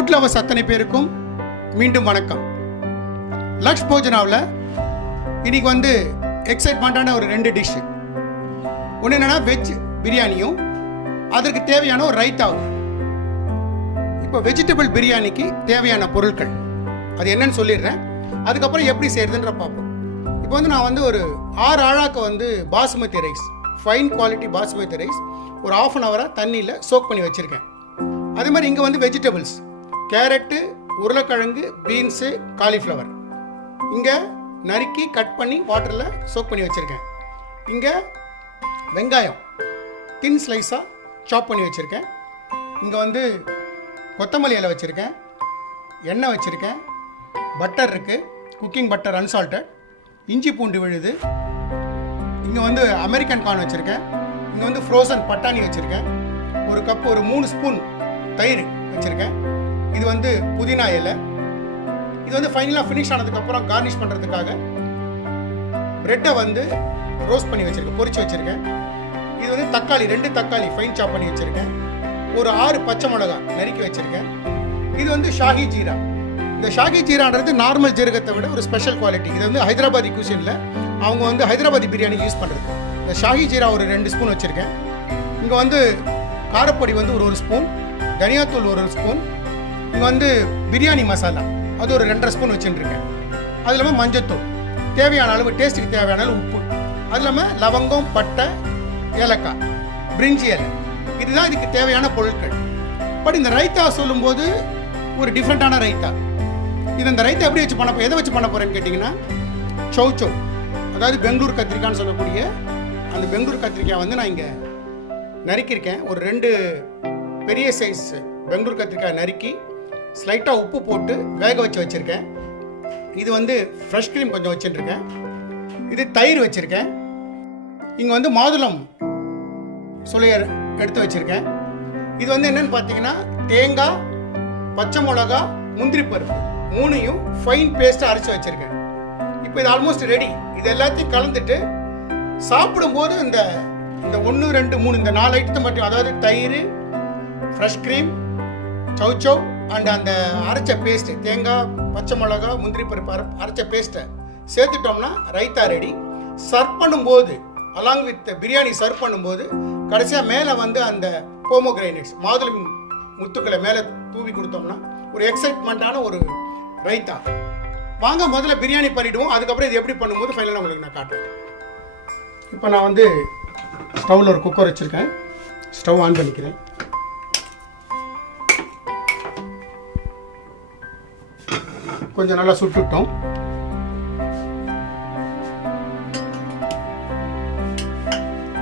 Food lovers அத்தனை பேருக்கும் மீண்டும் வணக்கம். லக்ஷ்போஜனாவில் இன்னைக்கு வந்து எக்ஸைட்மெண்ட்டான ஒரு 2 டிஷ். ஒன்று என்னென்னா வெஜ் பிரியாணியும் அதற்கு தேவையான ஒரு ரைத்தாவும். இப்போ வெஜிடபிள் பிரியாணிக்கு தேவையான பொருட்கள் அது என்னன்னு சொல்லிடுறேன். அதுக்கப்புறம் எப்படி செய்யறதுன்ற பார்ப்போம். இப்போ வந்து நான் வந்து ஒரு 6 ஆழாக்கு வந்து basmati rice, fine quality basmati rice ஒரு 1/2 hour தண்ணியில் சோக் பண்ணி வச்சுருக்கேன். அதே மாதிரி இங்கே வந்து வெஜிடபிள்ஸ் கேரட்டு, உருளைக்கிழங்கு, பீன்ஸு, காலிஃப்ளவர் இங்கே நறுக்கி கட் பண்ணி வாட்டரில் சோக் பண்ணி வச்சுருக்கேன். இங்கே வெங்காயம் தின் ஸ்லைஸாக சாப் பண்ணி வச்சுருக்கேன். இங்கே வந்து கொத்தமல்லி இலை வச்சுருக்கேன், எண்ணெய் வச்சுருக்கேன், பட்டர் இருக்குது, குக்கிங் பட்டர் அன்சால்ட்டட், இஞ்சி பூண்டு விழுது, இங்கே வந்து அமெரிக்கன் கார்ன் வச்சுருக்கேன், இங்கே வந்து ஃப்ரோசன் பட்டாணி வச்சுருக்கேன், ஒரு கப் ஒரு 3 ஸ்பூன் தயிர் வச்சுருக்கேன். இது வந்து புதினா இலை. இது வந்து ஃபைனலாக ஃபினிஷ் ஆனதுக்கப்புறம் கார்னிஷ் பண்ணுறதுக்காக ப்ரெட்டை வந்து ரோஸ்ட் பண்ணி வச்சுருக்கேன், பொரிச்சு வச்சுருக்கேன். இது வந்து தக்காளி 2 தக்காளி ஃபைன் சாப் பண்ணி வச்சுருக்கேன். ஒரு 6 பச்சை மிளகாய் நறுக்கி வச்சுருக்கேன். இது வந்து ஷாஹி ஜீரா. இந்த ஷாஹி ஜீரான்றது நார்மல் ஜீரகத்தை விட ஒரு ஸ்பெஷல் குவாலிட்டி. இது வந்து ஹைதராபாதி குசினில் அவங்க வந்து ஹைதராபாதி பிரியாணி யூஸ் பண்ணுறது. இந்த ஷாஹி ஜீரா ஒரு 2 ஸ்பூன் வச்சுருக்கேன். இங்கே வந்து காரப்பொடி வந்து ஒரு ஸ்பூன், தனியாத்தூள் ஒரு ஸ்பூன், இங்கே வந்து பிரியாணி மசாலா அது ஒரு 2.5 ஸ்பூன் வச்சுட்டுருக்கேன். அது இல்லாமல் மஞ்சத்தூள், தேவையான அளவு டேஸ்ட்டுக்கு தேவையான அளவு உப்பு, அது இல்லாமல் லவங்கம், பட்டை, ஏலக்காய், பிரிஞ்சி இலை, இதுதான் இதுக்கு தேவையான பொருட்கள். பட் இந்த ரைத்தா சொல்லும்போது ஒரு டிஃப்ரெண்ட்டான ரைத்தா. இந்த ரைத்தா எப்படி வச்சு பண்ண, எதை வச்சு பண்ண போகிறேன்னு கேட்டிங்கன்னா சௌ, அதாவது பெங்களூர் கத்திரிக்காய்னு சொல்லக்கூடிய அந்த பெங்களூர் கத்திரிக்காய் வந்து நான் இங்கே நறுக்கியிருக்கேன். ஒரு 2 பெரிய சைஸ் பெங்களூர் கத்திரிக்காய் நறுக்கி ஸ்லைட்டாக உப்பு போட்டு வேக வச்சு வச்சுருக்கேன். இது வந்து ஃப்ரெஷ் க்ரீம் கொஞ்சம் வச்சுட்டுருக்கேன். இது தயிர் வச்சுருக்கேன். இங்கே வந்து மாதுளம் சுளையர் எடுத்து வச்சுருக்கேன். இது வந்து என்னென்னு பார்த்தீங்கன்னா தேங்காய், பச்சை மிளகா, முந்திரி பருப்பு 3ஐயும் ஃபைன் பேஸ்ட்டாக அரைச்சி வச்சுருக்கேன். இப்போ இது ஆல்மோஸ்ட் ரெடி. இது எல்லாத்தையும் கலந்துட்டு சாப்பிடும்போது இந்த 1, 2, 3 இந்த 4 ஐட்டத்தை மட்டும், அதாவது தயிர், ஃப்ரெஷ் க்ரீம், சௌ அண்ட் அந்த அரைச்ச பேஸ்ட்டு, தேங்காய், பச்சை மிளகா, முந்திரி பருப்பு அரைச்ச பேஸ்ட்டை சேர்த்துட்டோம்னா ரைத்தா ரெடி. சர்வ் பண்ணும்போது அலாங் வித் பிரியாணி சர்வ் பண்ணும்போது கடைசியாக மேலே வந்து அந்த போமோகிரானேட்ஸ் மாதுளை முத்துக்களை மேலே தூவி கொடுத்தோம்னா ஒரு எக்ஸைட்மெண்ட்டான ஒரு ரைத்தா. வாங்க முதல்ல பிரியாணி பண்ணிவிடுவோம். அதுக்கப்புறம் இது எப்படி பண்ணும்போது ஃபைனலாக உங்களுக்கு நான் காட்டுறேன். இப்போ நான் வந்து ஸ்டவ்வில் ஒரு குக்கர் வச்சுருக்கேன். ஸ்டவ் ஆன் பண்ணிக்கிறேன். கொஞ்சம் நல்லா சுட்டுட்டோம்.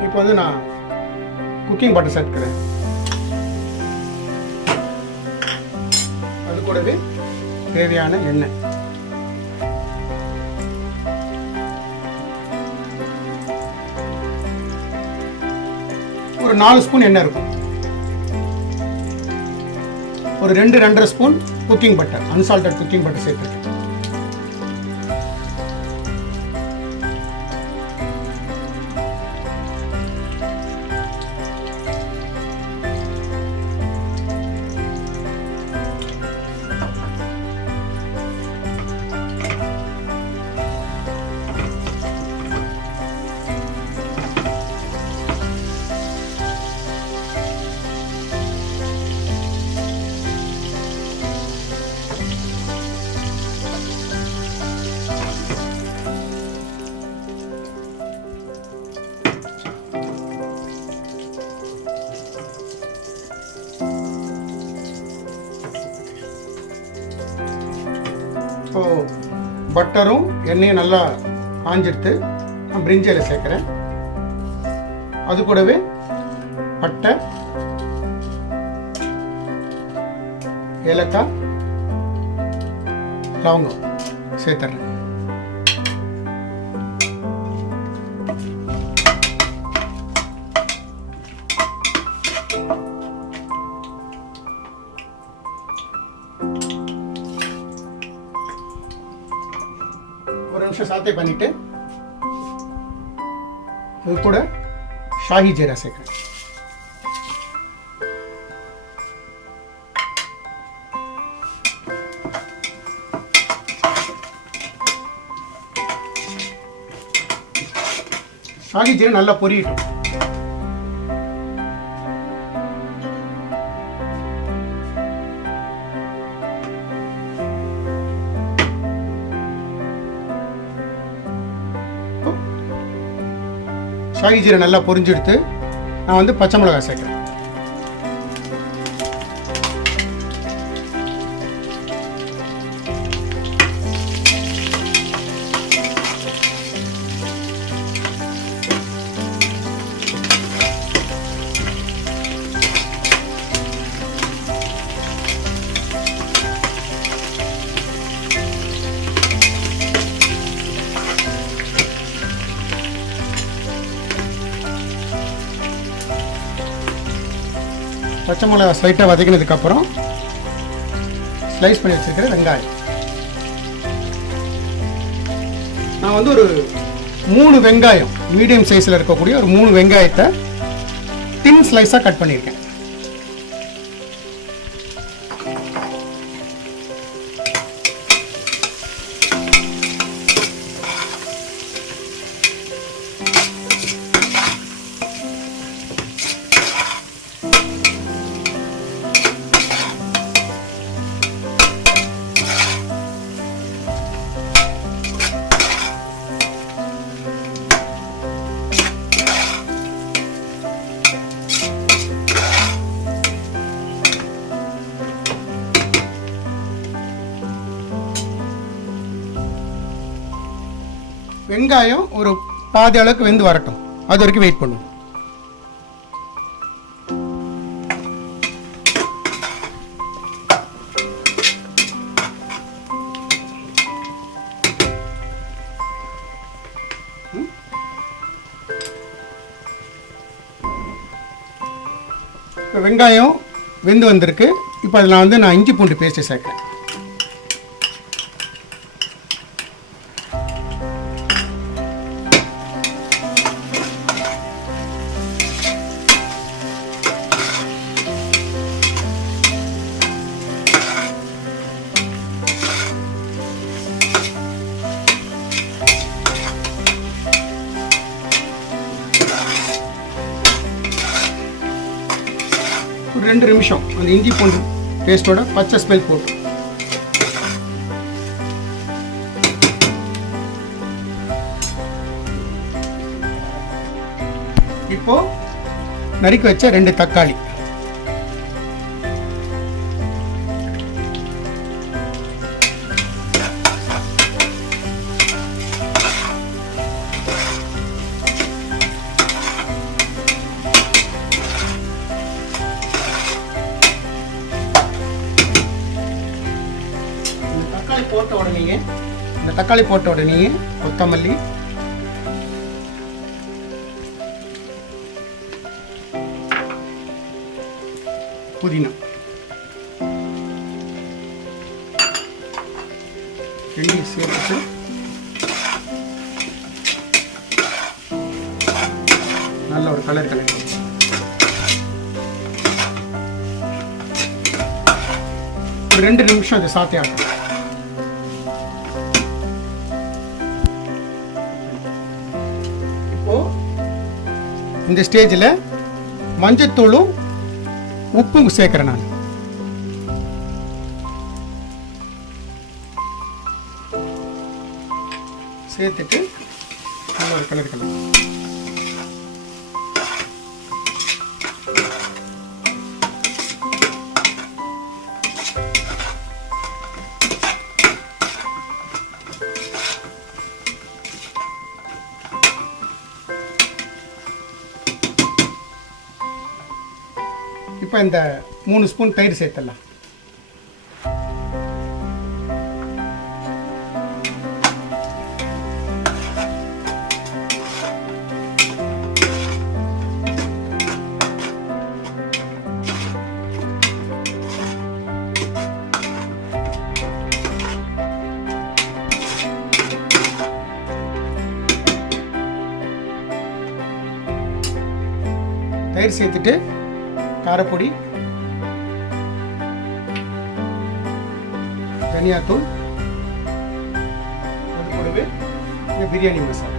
இப்போ வந்து நான் குக்கிங் பட்டர் சேர்த்துக்கிறேன். அது கூடவே தேவையான எண்ணெய், ஒரு 4 ஸ்பூன் எண்ணெய் இருக்கும். ஒரு 2-2.5 spoon cooking butter, unsalted cooking butter சேர்த்துருக்கேன். இப்போ பட்டரும் எண்ணெயும் நல்லா காஞ்சிடுத்து நான் பிரிஞ்சி இலை சேர்க்குறேன். அது கூடவே பட்டை, ஏலக்காய், லவங்கம் சேர்த்துறேன். ஒரு நிமிஷம் சாத்தே பண்ணிட்டு இது கூட ஷாஹி ஜீரா சேர்க்கிறேன். ஷாஹி ஜீரா நல்லா பொரியட்டும். ஷாஹி ஜீரா நல்லா பொரிஞ்செடுத்து நான் வந்து பச்சை மிளகாய் சேர்க்கிறேன். பச்சை மிளகா ஸ்லைட்டாக வதக்கினதுக்கப்புறம் ஸ்லைஸ் பண்ணி வச்சுருக்கிற வெங்காயம். நான் வந்து ஒரு 3 வெங்காயம் மீடியம் சைஸில் இருக்கக்கூடிய ஒரு 3 வெங்காயத்தை தின் ஸ்லைஸாக கட் பண்ணியிருக்கேன். வெங்காயம் ஒரு பாதி அளவுக்கு வெந்து வரட்டும், அது வரைக்கும் வெயிட் பண்ணுவோம். இப்போ வெங்காயம் வெந்து வந்திருக்கு. இப்போ அதில் நான் இஞ்சி பூண்டு பேஸ்ட்டு சேர்க்குறேன். ஒரு 2 நிமிஷம் அந்த இஞ்சி பூண்டு பேஸ்ட்டோட பச்சை ஸ்மெல் போட்டு இப்போ நறுக்கி வச்ச 2 தக்காளி, தக்காளி போட்ட உடனே கொத்தமல்லி, புதினா ரெண்டையும் சேர்த்து நல்ல ஒரு கலர் கலக்கணும். ஒரு 2 நிமிஷம் இதை சாத்தி ஆகணும். இந்த ஸ்டேஜில் மஞ்சத்தூளும் உப்பும் சேர்க்குறேன். நான் சேர்த்துட்டு நல்ல ஒரு கலர் கலர். இப்போ இந்த 3 ஸ்பூன் தயிர் சேர்த்துடலாம். தயிர் சேர்த்துட்டு காரப்பொடி, தனியாத்தூள், அது கூடவே இந்த பிரியாணி மசாலா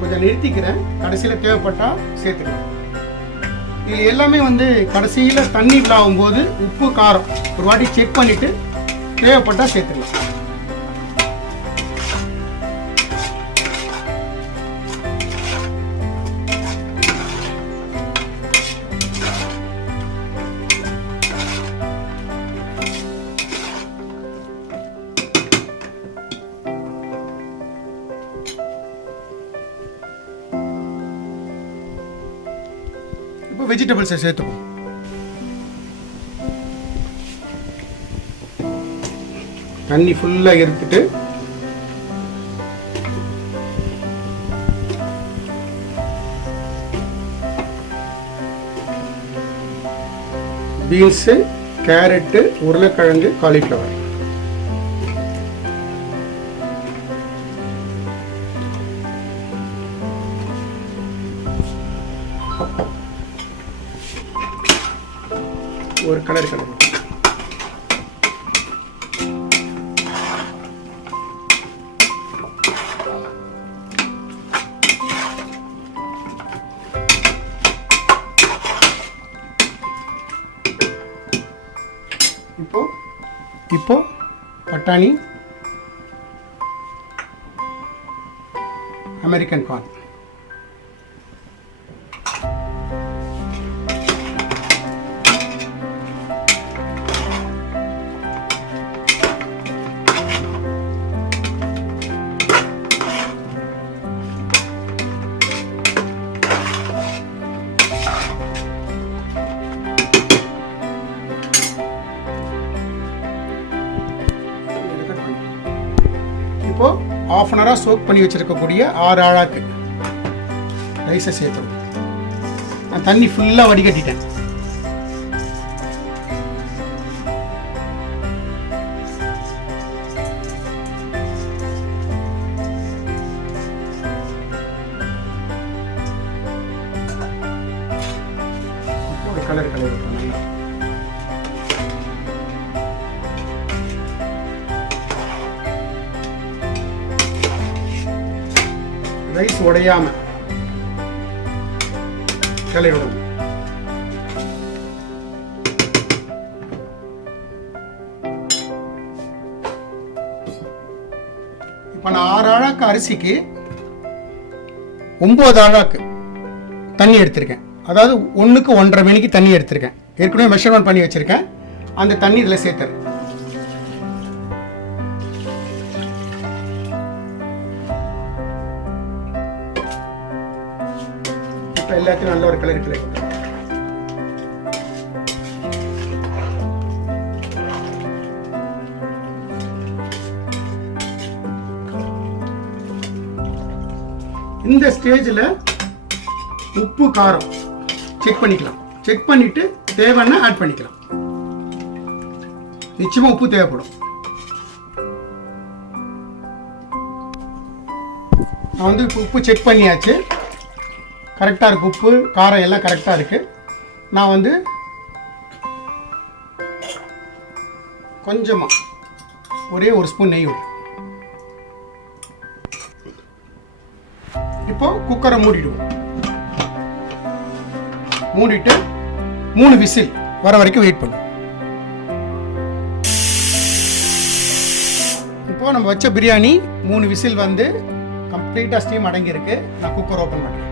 கொஞ்சம் நிறுத்திக்கிறேன், கடைசியில் தேவைப்பட்டால் சேர்த்துக்கலாம். இது எல்லாமே வந்து கடைசியில் தண்ணி விழாவும் போது உப்பு காரம் ஒரு வாட்டி செக் பண்ணிவிட்டு தேவைப்பட்டால் சேர்த்துக்கலாம். இப்போ வெஜிடபிள்ஸை சேர்த்துப்போம். தண்ணி ஃபுல்லாக எடுத்துட்டு பீன்ஸு, கேரட்டு, உருளைக்கிழங்கு, காலிஃப்ளவர் ஒரு கலர் இப்போ பட்டாணி, அமெரிக்கன் கார்ன், இப்போ ½ அன் ஹவராக சோக் பண்ணி வச்சிருக்கக்கூடிய 6 ஆழாக்கு ரைஸை சேர்த்துடும். நான் தண்ணி ஃபுல்லாக வடிகட்டிட்டேன். ஒரு கலர் நல்லா ரைஸ் உடையாம கிளறி விடணும். இப்போ நான் 6 ஆழாக்கு அரிசிக்கு 9 ஆழாக்கு தண்ணி எடுத்திருக்கேன். அதாவது 1க்கு 1.5 மணிக்கு தண்ணி எடுத்திருக்கேன். ஏற்கனவே மெஷர்மெண்ட் பண்ணி வச்சிருக்கேன். அந்த தண்ணி இதில் சேர்த்துறேன். எல்லாத்தையும் நல்ல ஒரு கலர் கிடைக்கும். இந்த ஸ்டேஜில் உப்பு காரம் செக் பண்ணிக்கலாம். செக் பண்ணிட்டு தேவைன்னா ஆட் பண்ணிக்கலாம். நிச்சயமா உப்பு தேவைப்படும். நான் வந்து உப்பு செக் பண்ணியாச்சு, கரெக்டாக இருக்குது. உப்பு காரம் எல்லாம் கரெக்டாக இருக்குது. நான் வந்து கொஞ்சமாக ஒரே ஒரு ஸ்பூன் நெய் விடுறேன். இப்போ குக்கரை மூடிடுவோம். மூடிட்டு 3 விசில் வர வரைக்கும் வெயிட் பண்ணுவோம். இப்போ நம்ம வச்ச பிரியாணி 3 விசில் வந்து கம்ப்ளீட்டாக ஸ்டீம் அடங்கியிருக்கு. நான் குக்கர் ஓப்பன் பண்ணுறேன்.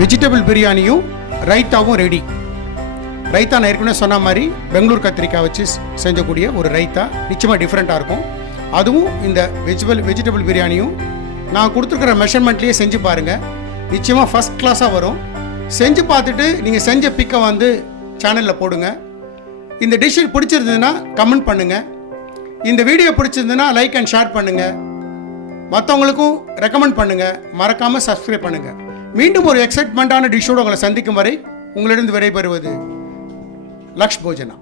வெஜிடபிள் பிரியாணியும் ரைத்தாவும் ரெடி. ரைத்தா நான் ஏற்கனவே சொன்ன மாதிரி பெங்களூர் கத்திரிக்காய் வச்சு செஞ்சக்கூடிய ஒரு ரைத்தா நிச்சயமாக டிஃப்ரெண்ட்டாக இருக்கும். அதுவும் இந்த வெஜிடபிள் பிரியாணியும் நான் கொடுத்துருக்கிற மெஷர்மெண்ட்லேயே செஞ்சு பாருங்கள். நிச்சயமாக ஃபஸ்ட் கிளாஸாக வரும். செஞ்சு பார்த்துட்டு நீங்கள் செஞ்ச பிக்கை வந்து சேனலில் போடுங்க. இந்த டிஷ் பிடிச்சிருந்ததுன்னா கமெண்ட் பண்ணுங்கள். இந்த வீடியோ பிடிச்சிருந்ததுன்னா லைக் அண்ட் ஷேர் பண்ணுங்கள். மற்றவங்களுக்கும் ரெக்கமெண்ட் பண்ணுங்கள். மறக்காமல் சப்ஸ்கிரைப் பண்ணுங்கள். மீண்டும் ஒரு எக்ஸைட்மெண்ட்டான டிஷ்ஷோடு உங்களை சந்திக்கும் வரை உங்களிடம் விடைபெறுவது லக்ஷ்போஜனா.